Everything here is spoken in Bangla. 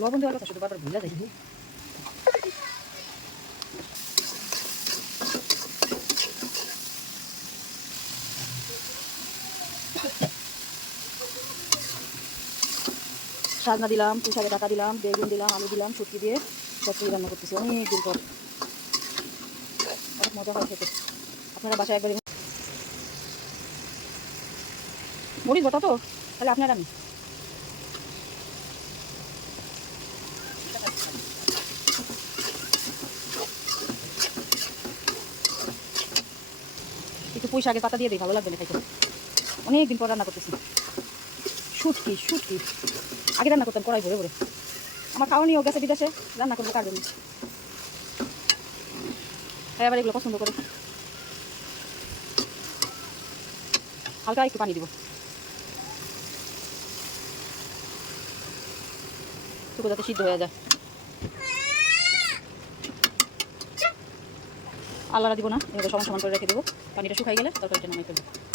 লবণ দেওয়ার কথা শুধু বারবার ভুলে যাই। সাজনা দিলাম, পুঁই শাকের ডাঁটা দিলাম, বেগুন দিলাম, আলু দিলাম, শুটকি দিয়ে চচ্চড়ি রান্না করতেছি অনেক দিন পর। অনেক মজা হয় খেতে। আপনারা বাসায় একবারে মরিচ বটা তো তাহলে আপনারা আমি একটু পুঁই শাকের পাতা দিয়ে দিই, ভালো লাগবে না খাইতে। অনেক দিন পর রান্না করতেছি শুটকি। শুটকি আগে রান্না করতাম কড়াই ভরে ভরে, আমার খাওয়া নিয়েও গেছে বিদেশে, রান্না করবো কার জন্য? হ্যাঁ, এবার এগুলো পছন্দ করে। হালকা একটু পানি দিব, টুকু যাতে সিদ্ধ হয়ে যায়। আলাদা দিব না, এভাবে সমান সমান করে রেখে দেবো। পানিটা শুকাই গেলে তরকারিটা নামাই ফেলবো।